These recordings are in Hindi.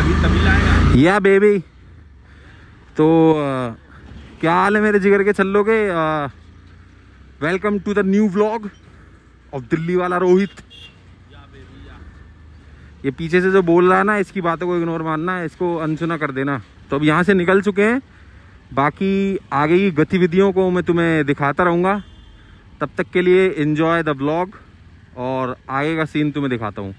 तभी तभी लाएगा। या बेबी तो क्या हाल है मेरे जिगर के छल्लों के। Welcome to the new vlog of Delhi वाला रोहित। ये पीछे से जो बोल रहा है ना, इसकी बातों को इग्नोर मारना है, इसको अनसुना कर देना। तो अब यहाँ से निकल चुके हैं, बाकी आगे की गतिविधियों को मैं तुम्हें दिखाता रहूँगा। तब तक के लिए एंजॉय द व्लॉग और आगे का सीन तुम्हें दिखाता हूँ।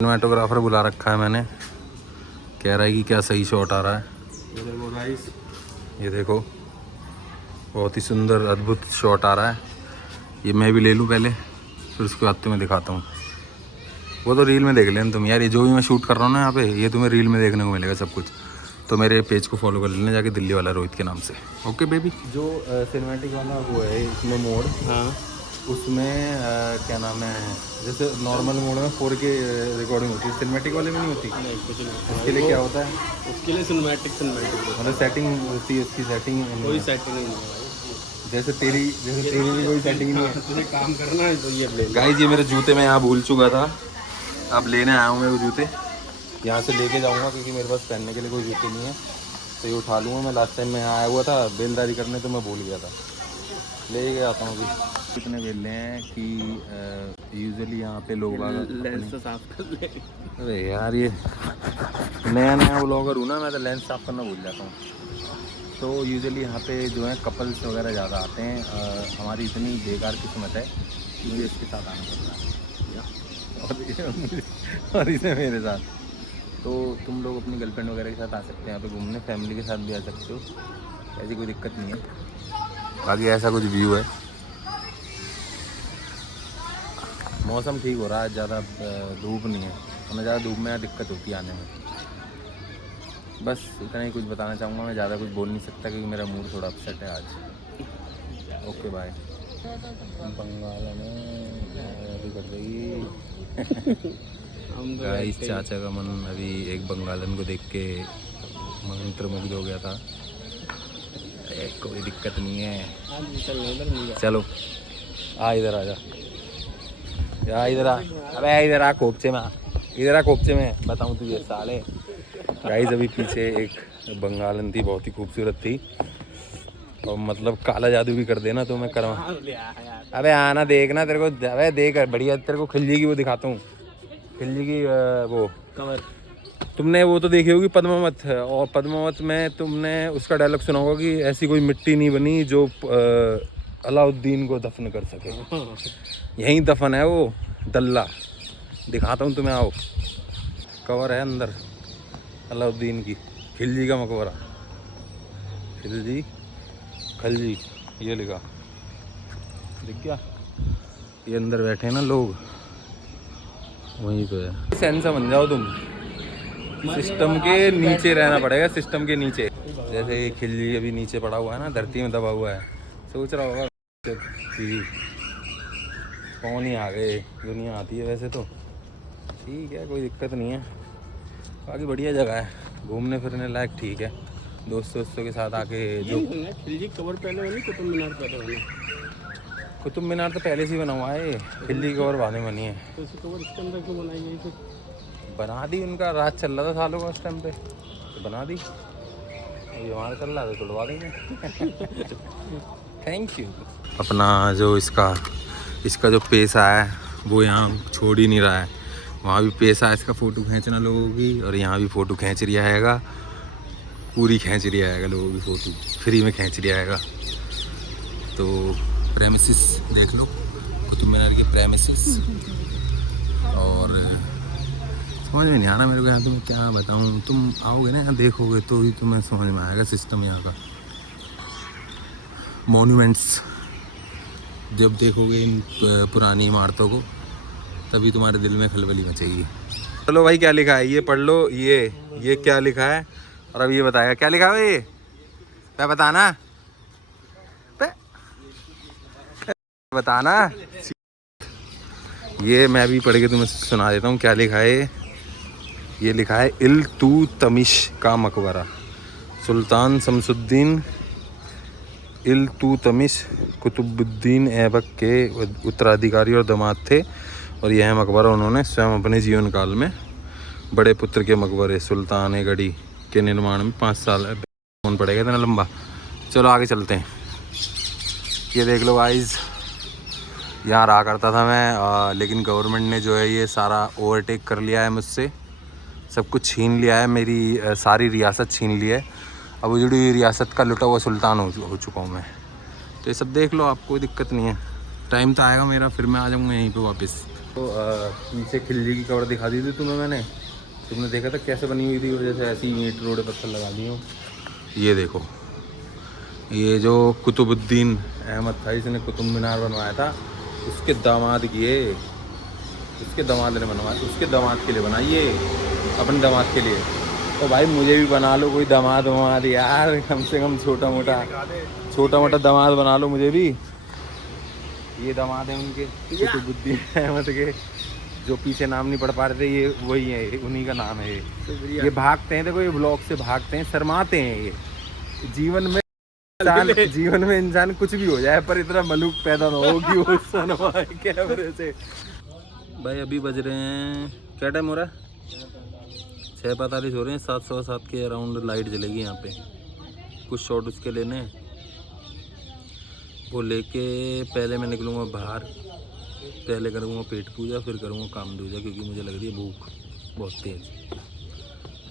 सिनेमेटोग्राफर बुला रखा है मैंने, कह रहा है कि क्या सही शॉट आ रहा है। ये देखो बहुत ही सुंदर अद्भुत शॉट आ रहा है। ये मैं भी ले लूँ पहले, फिर उसके बाद तुम्हें दिखाता हूँ। वो तो रील में देख लेना तुम यार, ये जो भी मैं शूट कर रहा हूँ ना यहाँ पे, ये तुम्हें रील में देखने को मिलेगा सब कुछ। तो मेरे पेज को फॉलो कर लेना जाके, दिल्ली वाला रोहित के नाम से। Okay baby. जो सिनेमैटिक वाला वो है इसमें मोड, हाँ उसमें क्या नाम है, जैसे नॉर्मल मोड में 4K रिकॉर्डिंग होती है, सिनेमैटिक वाले में नहीं होती। नहीं कुछ नहीं। उसके लिए क्या होता है? उसके लिए सिनेमैटिक मतलब सेटिंग होती है उसकी, सेटिंग कोई सेटिंग नहीं है। जैसे तेरी भी कोई सेटिंग नहीं है। तुझे काम करना है तो ये ले। गाइस ये मेरे जूते मैं यहाँ भूल चुका था, अब लेने आया हूँ मैं वो जूते। यहाँ से लेके जाऊँगा क्योंकि मेरे पास पहनने के लिए कोई जूते नहीं है, तो ये उठा लूँगा मैं। लास्ट टाइम मैं यहाँ आया हुआ था बेलदारी करने, तो मैं भूल गया था, ले के आता हूँ अभी। कितने बेलने हैं कि यूजुअली यहाँ पे लोग लेंस तो साफ कर ले। अरे यार ये नया नया व्लॉगर हूँ ना मैं, तो लेंस साफ करना भूल जाता हूँ। तो यूजुअली यहाँ पे जो है कपल्स वगैरह ज़्यादा आते हैं। हमारी इतनी बेकार किस्मत है कि मुझे इसके साथ आना पड़ रहा है और इसे मेरे साथ। तो तुम लोग अपनी गर्लफ्रेंड वगैरह के साथ आ सकते हैं यहाँ पे घूमने, फैमिली के साथ भी आ सकते हो, ऐसी कोई दिक्कत नहीं है। बाकी ऐसा कुछ व्यू है। मौसम ठीक हो रहा है, ज़्यादा धूप नहीं है, हमें ज़्यादा धूप में दिक्कत होती है आने में। बस इतना ही कुछ बताना चाहूँगा, मैं ज़्यादा कुछ बोल नहीं सकता क्योंकि मेरा मूड थोड़ा अपसेट है आज। Okay bye. बंगाल में अभी कर रही गाइस, चाचा का मन अभी एक बंगालन को देख के मंत्रमुग्ध हो गया था। कोई दिक्कत नहीं है, चलो आ इधर आ जा, इधर आ, अबे इधर आ कोपचे में, इधर आ कोपचे में बताऊँ तुझे साले। गाइस अभी पीछे एक बंगालन थी, बहुत ही खूबसूरत थी, और मतलब काला जादू भी कर देना तो मैं करवा। अबे आना देखना तेरे को, अबे देख बढ़िया तेरे को खिलजी की वो दिखाता हूँ, खिलजी की वो कवर। तुमने वो तो देखी होगी पद्मावत, और पद्मावत में तुमने उसका डायलॉग सुना होगा कि ऐसी कोई मिट्टी नहीं बनी जो अलाउद्दीन को दफन कर सके। यहीं दफन है वो दल्ला, दिखाता हूँ तुम्हें, आओ। कवर है अंदर अलाउद्दीन की, खिलजी का मकबरा, खिलजी खलजी ये लिखा दिख गया। ये अंदर बैठे हैं ना लोग, वहीं पे। सेंसा बन जाओ तुम, सिस्टम के नीचे रहना पड़ेगा, सिस्टम के नीचे। जैसे ये खिलजी अभी नीचे पड़ा हुआ है ना, धरती में दबा हुआ है, सोच रहा होगा कि कौन ही आ गए, दुनिया आती है वैसे तो। ठीक है कोई दिक्कत नहीं है, बाकी बढ़िया जगह है, घूमने फिरने लायक ठीक है। दोस्तों के साथ आके जो खिलजी कवर पहले बनी, कुतुब मीनार पहले बनी। कुतुब मीनार तो पहले से ही बना हुआ है, खिलजी कवर बाद में बनी है। तो उसकी कवर इसके अंदर क्यों बनाई गई थी? बना दी, उनका राज चल रहा था सालों का उस टाइम पे, तो बना दी। अभी हमारा चल रहा है तो तोड़वा देंगे। Thank you. अपना जो इसका जो पेशा है वो यहाँ छोड़ ही नहीं रहा है। वहाँ भी पेशा है इसका फ़ोटो खींचना लोगों की, और यहाँ भी फ़ोटो खींच रिया हैगा, पूरी खींच रिया हैगा लोगों की फ़ोटो, फ्री में खींच रिया हैगा। तो प्रेमिसेस देख लो, कुतुब मीनार के प्रेमिसेस। और समझ में नहीं आ रहा मेरे को यहाँ तुम्हें क्या बताऊँ, तुम आओगे ना यहाँ देखोगे तो ही तुम्हें समझ में आएगा सिस्टम यहाँ का। मॉन्यूमेंट्स जब देखोगे इन पुरानी इमारतों को, तभी तुम्हारे दिल में खलबली मचेगी। चलो भाई क्या लिखा है ये पढ़ लो, ये क्या लिखा है, और अब ये बताएगा क्या लिखा है ये, क्या बताना बताना। ये मैं भी पढ़ के तुम्हें सुना देता हूँ क्या लिखा है। ये लिखा है इल्तुतमिश का मकबरा, सुल्तान शमसुद्दीन इल्तुतमिश कुतुबुद्दीन ऐबक के उत्तराधिकारी और दामाद थे, और यह मकबरा उन्होंने स्वयं अपने जीवन काल में बड़े पुत्र के मकबरे सुल्तान गढ़ी के निर्माण में 5 साल कौन पड़ेगा इतना लंबा। चलो आगे चलते हैं। ये देख लो गाइस, यहाँ रहा करता था मैं, लेकिन गवर्नमेंट ने जो है ये सारा ओवरटेक कर लिया है मुझसे, सब कुछ छीन लिया है, मेरी सारी रियासत छीन ली है। अब उजड़ी रियासत का लुटा हुआ सुल्तान हो चुका हूँ मैं। तो ये सब देख लो, आपको कोई दिक्कत नहीं है। टाइम तो आएगा मेरा, फिर मैं आ जाऊँगा यहीं पे वापस। तो पीछे खिलजी की कवर दिखा दी थी तुम्हें मैंने, तुमने देखा था कैसे बनी हुई थी, वजह से ऐसी ईंट रोड़े पत्थर लगा दिए हूँ। ये देखो, ये जो कुतुबुद्दीन अहमद था, इसने कुतुब मीनार बनवाया था, उसके दामाद किए, उसके दामाद ने बनवाया, उसके दामाद के लिए बनाइए, अपने दामाद के लिए। तो भाई मुझे भी बना लो कोई दामाद वमाद यार, कम से कम छोटा मोटा दामाद बना लो मुझे भी। ये दामाद हैं उनके, कुतुबुद्दीन अहमद के, जो पीछे नाम नहीं पढ़ पा रहे थे, ये वही है, उन्हीं का नाम है ये भागते हैं, देखो ये ब्लॉक से भागते हैं, शर्माते हैं ये। जीवन में इंसान कुछ भी हो जाए, पर इतना मलूक पैदा ना हो कि वो शर्माए कैमरे से। भाई अभी बज रहे हैं, क्या टाइम हो रहा है, 6:45 हो रहे हैं। 7:15 के अराउंड लाइट जलेगी यहाँ पे। कुछ शॉट उसके लेने हैं, वो लेके पहले मैं निकलूँगा बाहर, पहले करूँगा पेट पूजा, फिर करूँगा काम दूजा, क्योंकि मुझे लग रही है भूख बहुत तेज़।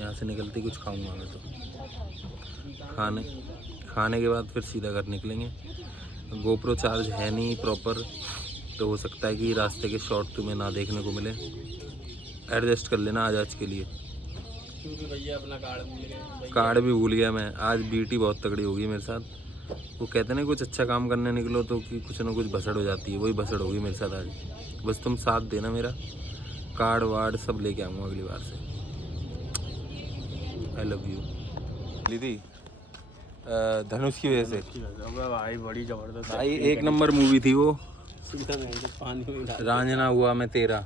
यहाँ से निकलते ही कुछ खाऊँगा मैं, तो खाने के बाद फिर सीधा घर निकलेंगे। गोप्रो चार्ज है नहीं प्रॉपर, तो हो सकता है कि रास्ते के शॉट तुम्हें ना देखने को मिले, एडजस्ट कर लेना आज के लिए। क्योंकि भैया अपना कार्ड भी भूल गया मैं। आज बीटी बहुत तगड़ी होगी मेरे साथ। वो कहते ना कुछ अच्छा काम करने निकलो तो कि कुछ ना कुछ भसड़ हो जाती है, वही भसड़ होगी मेरे साथ आज। बस तुम साथ देना मेरा, कार्ड वार्ड सब लेके आऊँगा अगली बार से। आई लव यू दीदी, धनुष की वजह से। भाई बड़ी जबरदस्त भाई 1 नंबर मूवी थी वो। पानी में रांझना हुआ मैं तेरा,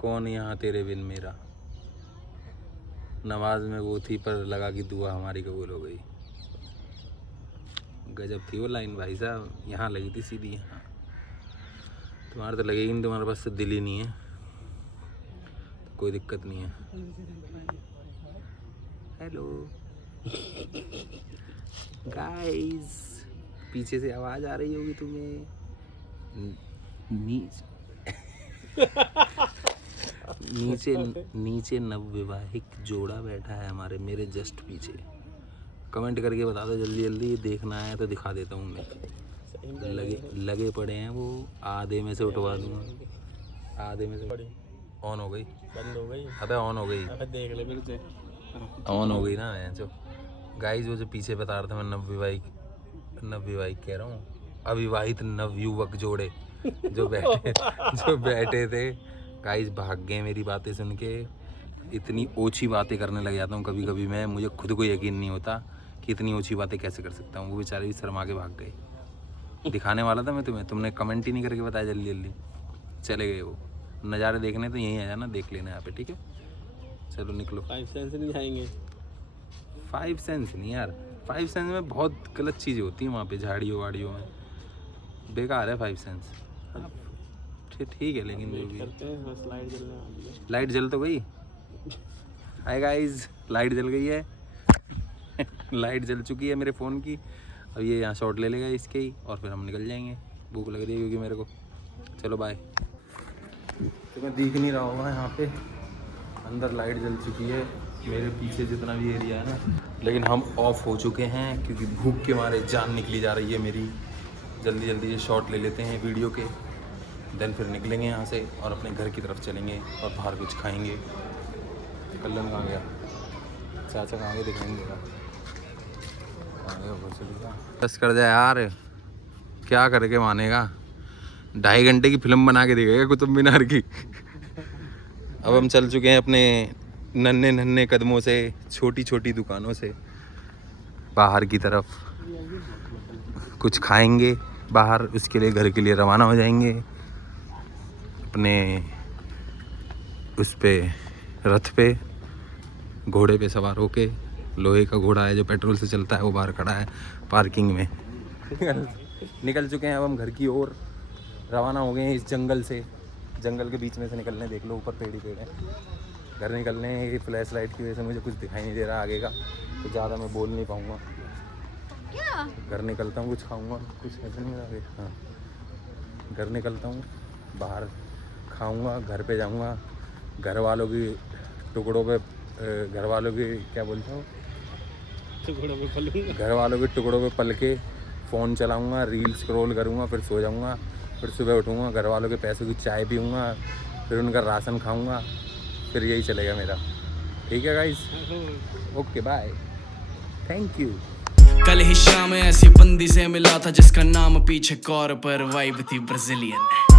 कौन यहाँ तेरे बिन मेरा, नमाज में वो थी पर लगा कि दुआ हमारी कबूल हो गई। गजब थी वो लाइन भाई साहब, यहाँ लगी थी सीधी यहाँ। तुम्हारे तो लगेगी नहीं, तुम्हारे पास तो दिल ही नहीं है, तो कोई दिक्कत नहीं है। हेलो गाइस, पीछे से आवाज़ आ रही होगी तुम्हें। नीचे नवविवाहिक जोड़ा बैठा है हमारे, मेरे जस्ट पीछे। कमेंट करके बता दो जल्दी जल्दी, देखना है तो दिखा देता हूँ मैं। लगे पड़े हैं वो, आधे में से उठवा दूँगा, आधे में से। ऑन हो गई, बंद हो गई। अबे ऑन हो गई, अबे देख ले फिर से ऑन हो गई ना। जो गाइस वो जो पीछे बता रहा था मैं, नवविवाहिक कह रहा हूँ, अविवाहित नवयुवक जोड़े जो बैठे थे गाइस, भाग गए मेरी बातें सुन के। इतनी ओछी बातें करने लग जाता हूँ कभी कभी मैं, मुझे खुद को यकीन नहीं होता कि इतनी ओछी बातें कैसे कर सकता हूँ। वो बेचारे भी शर्मा के भाग गए। दिखाने वाला था मैं तुम्हें, तुमने कमेंट ही नहीं करके बताया जल्दी जल्दी, चले गए वो। नज़ारे देखने तो यहीं आ जाना, देख लेना यहाँ पे, ठीक है। चलो निकलो। 5 सेंस नहीं जाएंगे। 5 सेंस नहीं यार, 5 सेंस में बहुत गलत चीज़ें होती हैं वहाँ पे, झाड़ियों वाड़ियों में बेकार है 5 सेंस। ठीक है, लेकिन जो भी करते हैं, बस लाइट जलने वाली है। लाइट जल तो गई। हाय गाइस, लाइट जल गई है लाइट जल चुकी है मेरे फ़ोन की। अब ये यहाँ शॉट ले लेगा इसके ही, और फिर हम निकल जाएंगे। भूख लग रही है क्योंकि मेरे को। चलो बाय। तुम्हें दिख नहीं रहा होगा यहाँ पे, अंदर लाइट जल चुकी है, मेरे पीछे जितना भी एरिया है ना, लेकिन हम ऑफ हो चुके हैं क्योंकि भूख के मारे जान निकली जा रही है मेरी। जल्दी जल्दी ये शॉट ले लेते हैं वीडियो के, देन फिर निकलेंगे यहाँ से और अपने घर की तरफ चलेंगे और बाहर कुछ खाएंगे। कल्लन कहाँ गया, चाचा कहाँ गए, दिखाएंगे बस कर जाए यार, क्या करके मानेगा। 2.5 घंटे की फिल्म बना के दिखेगा कुतुब मीनार की। अब हम चल चुके हैं अपने नन्हे नन्हे कदमों से, छोटी छोटी दुकानों से बाहर की तरफ। कुछ खाएंगे बाहर, उसके लिए घर के लिए रवाना हो जाएंगे अपने उस पे रथ पे, घोड़े पे सवार होके। लोहे का घोड़ा है जो पेट्रोल से चलता है, वो बाहर खड़ा है पार्किंग में। निकल चुके हैं अब हम घर की ओर, रवाना हो गए हैं इस जंगल से। जंगल के बीच में से निकलने, देख लो ऊपर पेड़ ही पेड़ है। घर निकलने, ये फ्लैश लाइट की वजह से मुझे कुछ दिखाई नहीं दे रहा आगे का, तो ज़्यादा मैं बोल नहीं पाऊँगा। क्या? घर निकलता हूँ, कुछ खाऊंगा, कुछ ऐसा नहीं लगे। हाँ, घर निकलता हूँ, बाहर खाऊंगा, घर पे जाऊंगा, घर वालों की टुकड़ों पे, घर वालों की क्या बोलता हूँ, टुकड़ों में पलूंगा। घर वालों के टुकड़ों पे पल के फ़ोन चलाऊंगा, रील स्क्रॉल करूंगा, फिर सो जाऊंगा, फिर सुबह उठूंगा, घर वालों के पैसों की चाय पीऊँगा, फिर उनका राशन खाऊंगा, फिर यही चलेगा मेरा। ठीक है guys, okay bye, thank you. कल ही शाम ऐसी बंदी से मिला था जिसका नाम पीछे कौर पर वाइब थी ब्राजीलियन।